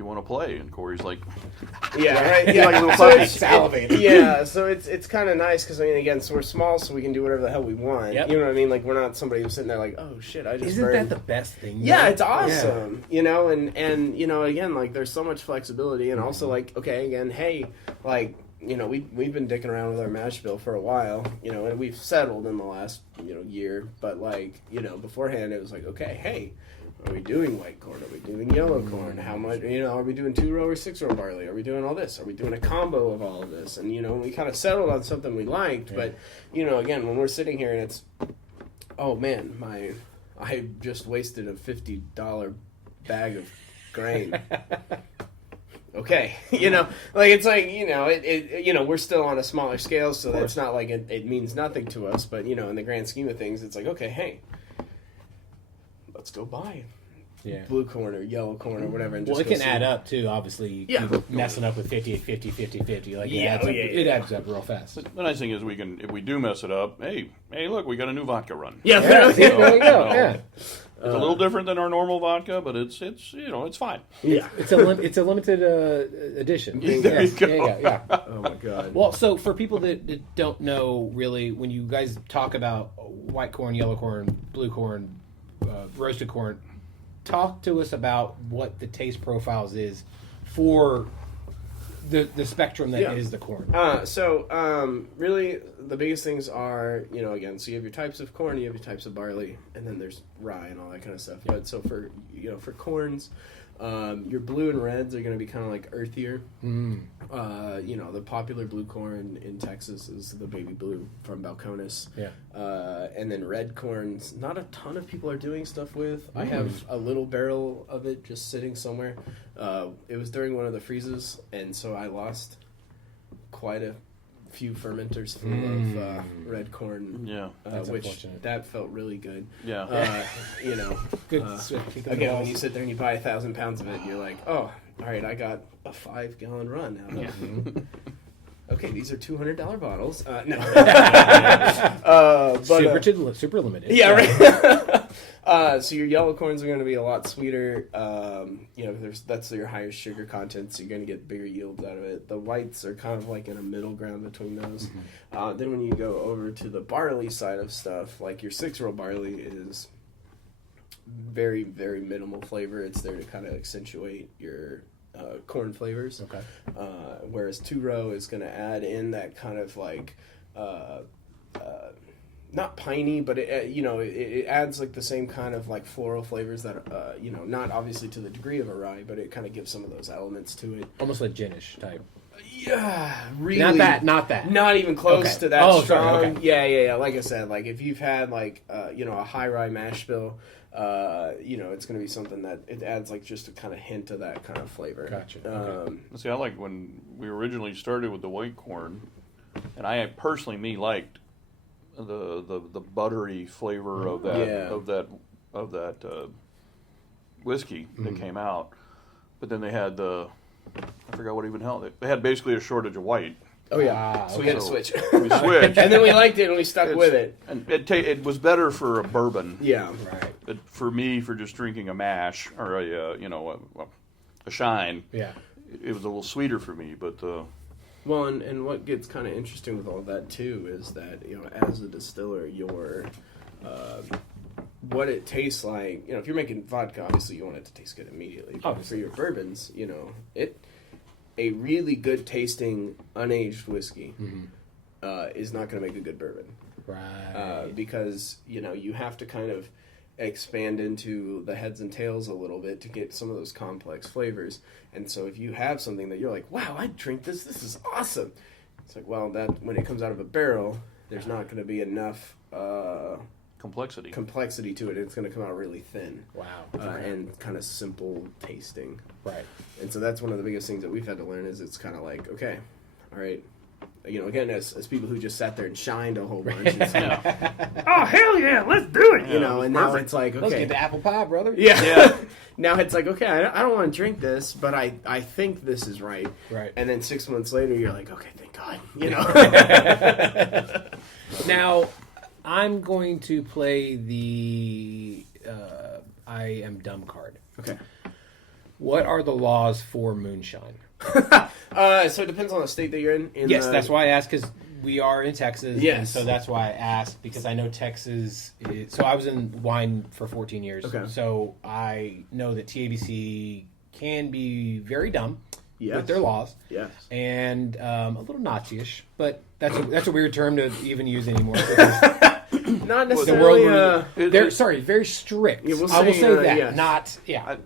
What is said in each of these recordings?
you want to play? And Corey's like, yeah, right. Yeah, like a little puppy. Salivating. Yeah, so it's kind of nice because, I mean, again, so we're small, so we can do whatever the hell we want. Yep. You know what I mean? Like, we're not somebody who's sitting there like, oh, shit, I just Isn't burned. that the best thing? Yeah, though? it's awesome. You know, and you know, again, like, there's so much flexibility, and also, like, okay, again, hey, like, you know, we've been dicking around with our mash bill for a while, you know, and we've settled in the last, you know, year, but, like, you know, beforehand, it was like, okay, hey, are we doing white corn? Are we doing yellow corn? How much, you know, are we doing 2-row or 6-row barley? Are we doing all this? Are we doing a combo of all of this? And, you know, we kind of settled on something we liked, but, you know, again, when we're sitting here and it's, oh, man, I just wasted a $50 bag of grain. Okay, you know, like, it's like, you know, it you know, we're still on a smaller scale, so that's not like it means nothing to us, but, you know, in the grand scheme of things, it's like, okay, hey, let's go buy blue corn or yellow corn or whatever. And just Well, it can add up too. Obviously, Yeah. you're messing up with 50, 50, 50, 50. Like Yeah, it adds up real fast. the nice thing is we can, if we do mess it up, hey, look, we got a new vodka run. Yeah, Yeah, see, there you go. Yeah, It's a little different than our normal vodka, but it's you know, it's fine. yeah. it's a limited edition. There you go. Yeah. Oh my god. Well, so for people that don't know, really, when you guys talk about white corn, yellow corn, blue corn, roasted corn, talk to us about what the taste profiles is for the spectrum that is the corn. So really, the biggest things are, you know, again, so you have your types of corn, you have your types of barley, and then there's rye and all that kind of stuff. But so for, you know, for corns, your blue and reds are going to be kind of like earthier. You know, the popular blue corn in Texas is the baby blue from Balcones. Yeah. And then red corns, not a ton of people are doing stuff with. I have a little barrel of it just sitting somewhere. It was during one of the freezes, and so I lost quite a few fermenters full of red corn. Yeah. Which unfortunate. that felt really good. Yeah. You know, Good. again, when you sit there and you buy 1,000 pounds of it, you're like, oh, all right, I got a 5-gallon run out of Okay, these are $200 bottles. No. But, super limited. yeah, right. So your yellow corns are going to be a lot sweeter. You know, that's your higher sugar content, so you're going to get bigger yields out of it. The whites are kind of like in a middle ground between those. Then when you go over to the barley side of stuff, like your 6-row barley is very, very minimal flavor. It's there to kind of accentuate your corn flavors. Okay. Whereas 2-row is going to add in that kind of like not piney, but it adds like the same kind of like floral flavors that you know, not obviously to the degree of a rye, but it kind of gives some of those elements to it. Almost like ginish type. Yeah, really. Not that. Not even close to that Oh, strong. sorry, okay. Yeah. Like I said, like if you've had like you know, a high rye mash bill, you know, it's going to be something that it adds like just a kind of hint of that kind of flavor. Gotcha. See, I like when we originally started with the white corn, and I personally liked the buttery flavor of that whiskey that came out. But then they had I forgot what even hell they had basically a shortage of white. Oh yeah, so we had to switch. We switched, and then we liked it and we stuck with it. And it was better for a bourbon. Yeah, Right. But for me, for just drinking a mash or a shine, Yeah. Mm-hmm. it was a little sweeter for me. But well, and what gets kind of interesting with all that too is that, you know, as a distiller, your what it tastes like. You know, if you're making vodka, obviously you want it to taste good immediately. But for your bourbons, you know, a really good tasting unaged whiskey is not going to make a good bourbon. Right. Because, you know, you have to kind of expand into the heads and tails a little bit to get some of those complex flavors. And so if you have something that you're like, wow, I'd drink this is awesome. It's like, well, that when it comes out of a barrel, there's not going to be enough complexity to it. It's going to come out really thin. Wow. And kind of simple tasting. Right. And so that's one of the biggest things that we've had to learn is it's kind of like, okay, all right. You know, again, as people who just sat there and shined a whole bunch, it's like, oh, hell yeah, let's do it. You know, and now it's like, okay. Let's get the apple pie, brother. Yeah. Now it's like, okay, I don't want to drink this, but I think this is right. Right. And then 6 months later, you're like, okay, thank God. You know? Now, I'm going to play the I am dumb card. Okay. What are the laws for moonshine? So it depends on the state that you're in. Yes, that's why I asked, because we are in Texas. Yes. And so that's why I asked, because I know Texas. So I was in wine for 14 years. Okay. So I know that TABC can be very dumb with their laws. Yes. And a little Nazi-ish, but that's a weird term to even use anymore. Not The necessarily. world, very strict. Yeah, I will say that. yes. Not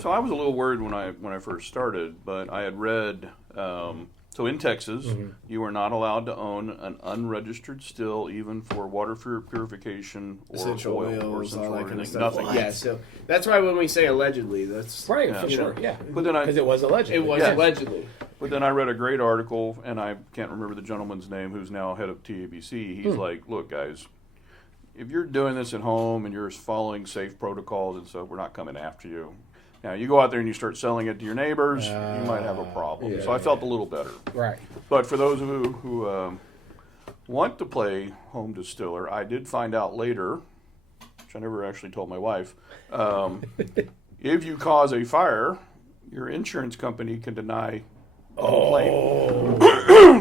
So I was a little worried when I first started, but I had read. So in Texas, you are not allowed to own an unregistered still, even for water purification or essential oil or oils, essential all that oil, kind of anything. stuff. Nothing. Yeah, so that's why when we say allegedly, that's right Yeah. for You sure. know. Yeah, But then because it was alleged. it was Yes. allegedly. But then I read a great article, and I can't remember the gentleman's name, who's now head of TABC. He's like, look, guys, if you're doing this at home and you're following safe protocols and stuff, we're not coming after you. Now, you go out there and you start selling it to your neighbors, you might have a problem. Yeah. So I felt a little better. Right. But for those of you who want to play home distiller, I did find out later, which I never actually told my wife, if you cause a fire, your insurance company can deny claim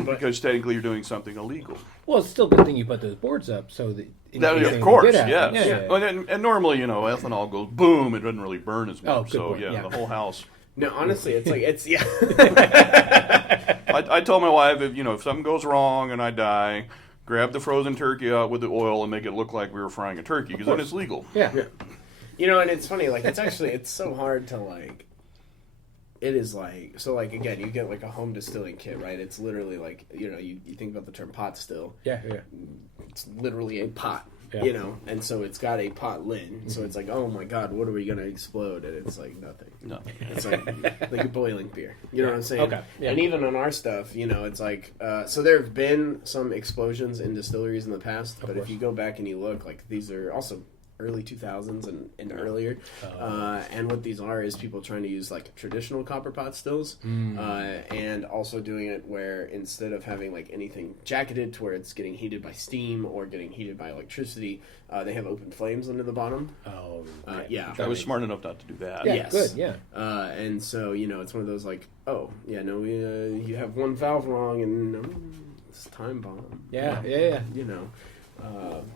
because technically you're doing something illegal. Well, it's still a good thing you put those boards up so that. in That, case of anything course, did happen. yes. Yeah. Well, and normally, ethanol goes boom; it doesn't really burn as much. Oh, good so point, yeah. the whole house. No, honestly, it's yeah. I told my wife, if something goes wrong and I die, grab the frozen turkey out with the oil and make it look like we were frying a turkey, because then it's legal. Yeah. And it's funny, like it's so hard to like. It is like so like again you get like a home distilling kit, right? It's literally like you think about the term pot still. Yeah. It's literally a pot. Yeah. And so it's got a pot lid. So it's like, oh my god, what are we gonna explode? And it's like nothing. No. It's like a boiling beer. You know what I'm saying? Okay. Yeah. And even on our stuff, it's like so there have been some explosions in distilleries in the past, but if you go back and you look, like these are also early 2000s and earlier. And what these are is people trying to use like traditional copper pot stills and also doing it where instead of having like anything jacketed to where it's getting heated by steam or getting heated by electricity, they have open flames under the bottom. Oh. Yeah. I was smart enough not to do that. Yeah. Yes. Good. Yeah. And so, it's one of those like, oh, yeah, no, you have one valve wrong and it's time bomb. Yeah.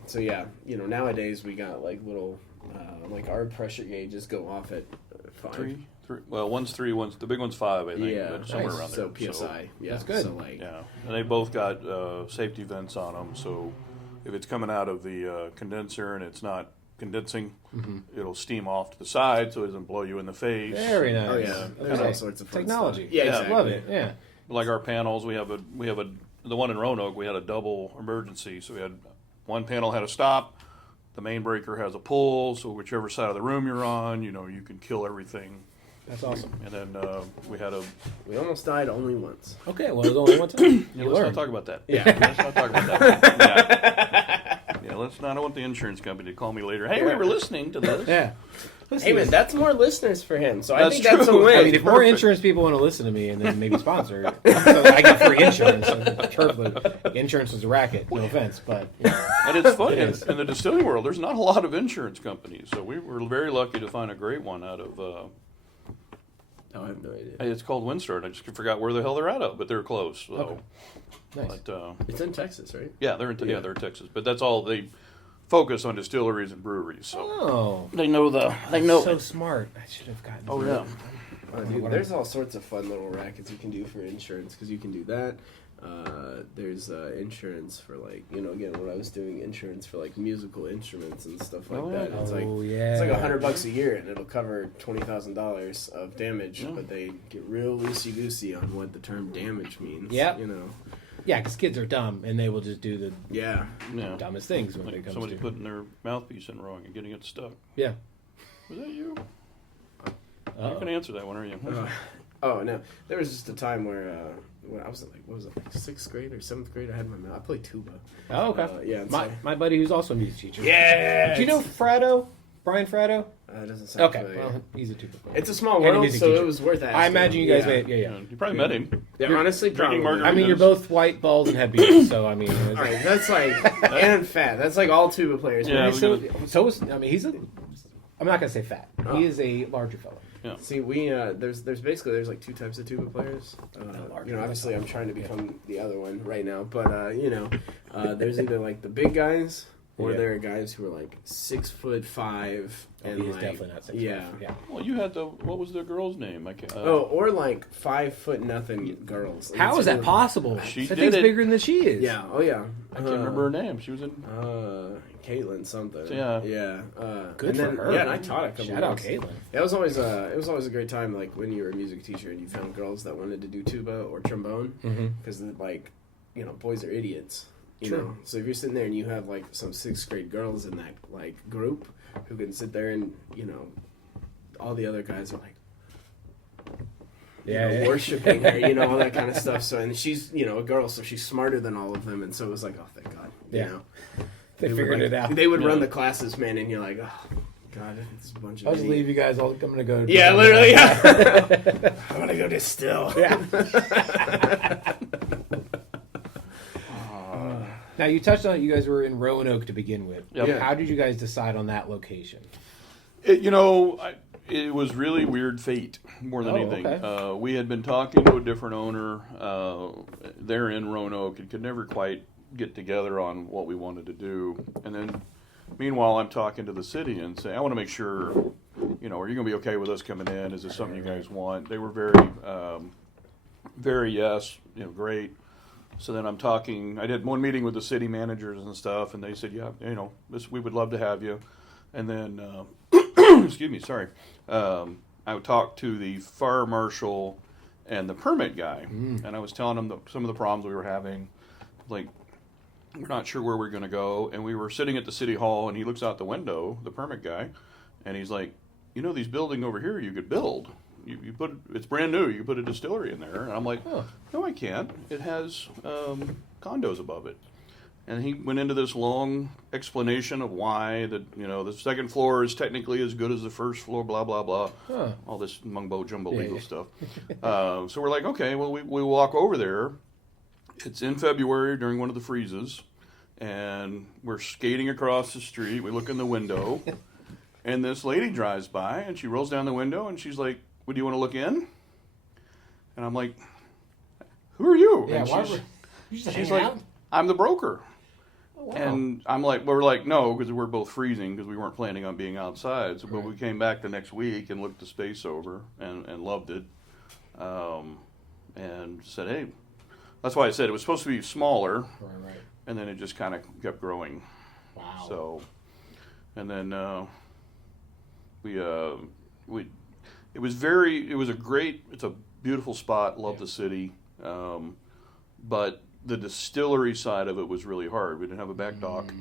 So yeah, nowadays we got like little, like our pressure gauges go off at 5. Three. Well, one's 3, the big one's 5, I think. Yeah, but somewhere nice. around So there. PSI, yeah, That's good. So like, Yeah, and they both got safety vents on them, so if it's coming out of the condenser and it's not condensing, it'll steam off to the side so it doesn't blow you in the face. Very nice. oh yeah, there's all sorts of fun Technology. stuff. Yeah, exactly. Love it. Yeah. Like our panels, we have the one in Roanoke, we had a double emergency, so we had one panel had a stop, the main breaker has a pull, so whichever side of the room you're on, you can kill everything. That's awesome. And then We almost died only once. Okay. Well, there's only one time. You let's learn. not talk about that. Yeah. Let's not talk about that. Yeah, let's not. I don't want the insurance company to call me later. Hey, we were listening to this. Yeah. Hey man, that's more listeners for him. So I That's think that's a true. win. I mean, if more insurance people want to listen to me and then maybe sponsor, so I get free insurance. So insurance is a racket. No offense, but And it's funny, in the distilling world, there's not a lot of insurance companies. So we were very lucky to find a great one out of, Oh, I have no idea. it's called Windstar. I just forgot where the hell they're out of, but they're close. So. Okay. Nice. But, It's in Texas, right? yeah, they're in Texas. But that's all they focus on, distilleries and breweries. So Oh, they know so smart. I should have gotten. Oh, to yeah. that. Oh, dude, there's all sorts of fun little rackets you can do for insurance because you can do that. There's insurance for like again when I was doing insurance for like musical instruments and stuff like that. It's like yeah. it's like $100 a year and it'll cover $20,000 of damage, Yeah. but they get real loosey goosey on what the term damage means. Yep. Yeah, because kids are dumb and they will just do the Yeah. yeah. dumbest things when it Like comes somebody to. putting their mouthpiece in wrong and getting it stuck. Yeah. Was that you? Uh-oh. You can answer that one, are you? Oh no, there was just a time where when I was in, like what was it, like 6th grade or 7th grade, I had my mouth. I played tuba. Oh, okay. Yeah. and My so- my buddy who's also a music teacher. Yeah. Do you know Fratto? Brian Fratto? It doesn't sound Okay. familiar. Well, he's a tuba player. It's a small And a world, music so teacher. it was worth asking. I imagine you guys yeah. may. Yeah. You probably met him. Yeah, honestly, drinking probably. I mean, you're both white, bald, and have beards, so I mean. All right, that's like and fat. That's like all tuba players. Yeah, Maybe I was So is, I mean, he's a. I'm not gonna say fat. Oh. He is a larger fellow. Yeah. See, we there's basically like two types of tuba players. Obviously I'm trying to become the other one right now, but there's either like the big guys or there are guys who are like 6'5" and he's like, definitely not 6'5". Yeah. Well, you had what was the girl's name? I can't. or like 5'0" girls. Like, How is that possible? She that did thing's it. bigger than she is. Yeah. Oh yeah. I can't remember her name. She was in. Caitlin something. Yeah. Yeah. Good for her. Yeah, and I taught a couple. Shout out girls. Caitlin. It was always a great time, like when you were a music teacher and you found girls that wanted to do tuba or trombone, because boys are idiots. You know, so if you're sitting there and you have like some 6th grade girls in that like group who can sit there and all the other guys are like, worshiping her, all that kind of stuff. So and she's a girl, so she's smarter than all of them, and so it was like, oh, thank God, They figured it out. They would run the classes, man, and you're like, oh God, it's a bunch of. I'll just leave you guys. I'm gonna go. Yeah, literally. Yeah. I'm gonna go distill. Yeah. Now, you touched on it. You guys were in Roanoke to begin with. Yep. Yeah. How did you guys decide on that location? It was really weird fate more than anything. Okay. We had been talking to a different owner there in Roanoke and could never quite get together on what we wanted to do. And then, meanwhile, I'm talking to the city and saying, I want to make sure, are you going to be okay with us coming in? Is this something you guys want? They were very yes, great. So then I did one meeting with the city managers and stuff, and they said, yeah, we would love to have you. And then, excuse me, sorry. I talked to the fire marshal and the permit guy, and I was telling them some of the problems we were having. Like, we're not sure where we're going to go. And we were sitting at the city hall, and he looks out the window, the permit guy, and he's like, these buildings over here you could build. It's brand new. You can put a distillery in there. And I'm like, no, I can't. It has condos above it. And he went into this long explanation of why the second floor is technically as good as the first floor. Blah blah blah. All this mumbo jumbo legal stuff. So we're like, okay, well we walk over there. It's in February during one of the freezes, and we're skating across the street. We look in the window, and this lady drives by, and she rolls down the window, and she's like, "Would you want to look in?" And I'm like, "Who are you?" Yeah, and she's like, out? "I'm the broker." Oh, wow. And we're like, no, because we're both freezing because we weren't planning on being outside. So, but we came back the next week and looked the space over and loved it, and said, hey, that's why I said it was supposed to be smaller, Right. and then it just kind of kept growing. Wow. So, and then it's a beautiful spot. Love the city, but the distillery side of it was really hard. We didn't have a back dock.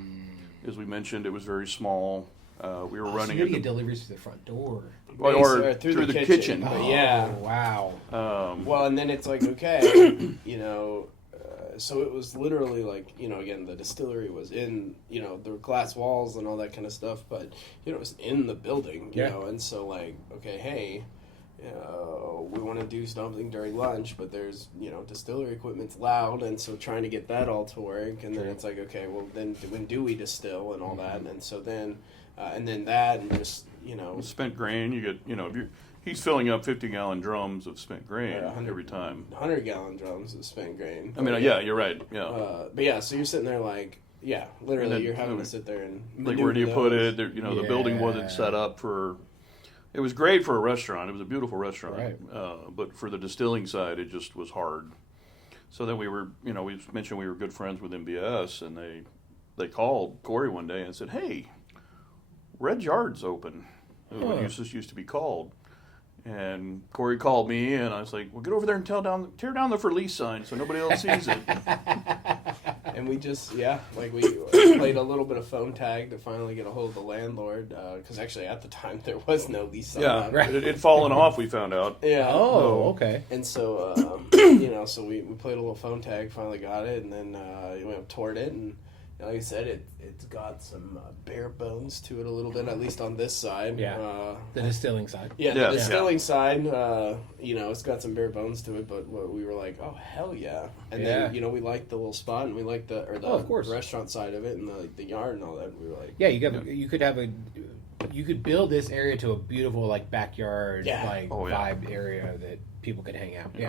As we mentioned, it was very small. We were running so you into get deliveries to the front door. or through the kitchen. Oh, Yeah. Wow. Well, and then it's like, okay, so it was literally like, again, the distillery was in, there were glass walls and all that kind of stuff, but, it was in the building, you know, and so like, okay, hey, we want to do something during lunch, but there's, distillery equipment's loud, and so trying to get that all to work, and then it's like, okay, well, then when do we distill and all that, and so then, and then that, and just, spent grain, you get, he's filling up 50-gallon drums of spent grain every time. 100-gallon drums of spent grain. I mean, yeah, you're right, yeah. But yeah, so you're sitting there like, yeah, literally, then, you're having to sit there and like, where do you put it? There, the Yeah. building wasn't set up for. It was great for a restaurant. It was a beautiful restaurant, Right. But for the distilling side, it just was hard. So then we were, we mentioned we were good friends with MBS, and they called Corey one day and said, "Hey, Red Yard's open." What used to be called. And Corey called me, and I was like, "Well, get over there and tear down the for lease sign so nobody else sees it." And we just, we played a little bit of phone tag to finally get a hold of the landlord, because actually at the time there was no lease sign. Yeah, it had fallen off, we found out. Yeah. Oh, okay. And so, so we played a little phone tag, finally got it, and then we toured it, and like I said, it's got some bare bones to it a little bit, at least on this side. Yeah. The distilling side. Yeah, the distilling side, it's got some bare bones to it, but we were like, oh, hell yeah. And then, we liked the little spot, and we liked the of course. restaurant side of it, and the yard and all that. We were like... Yeah, you could have a you could build this area to a beautiful like backyard Yeah. like vibe area that people could hang out. Yeah.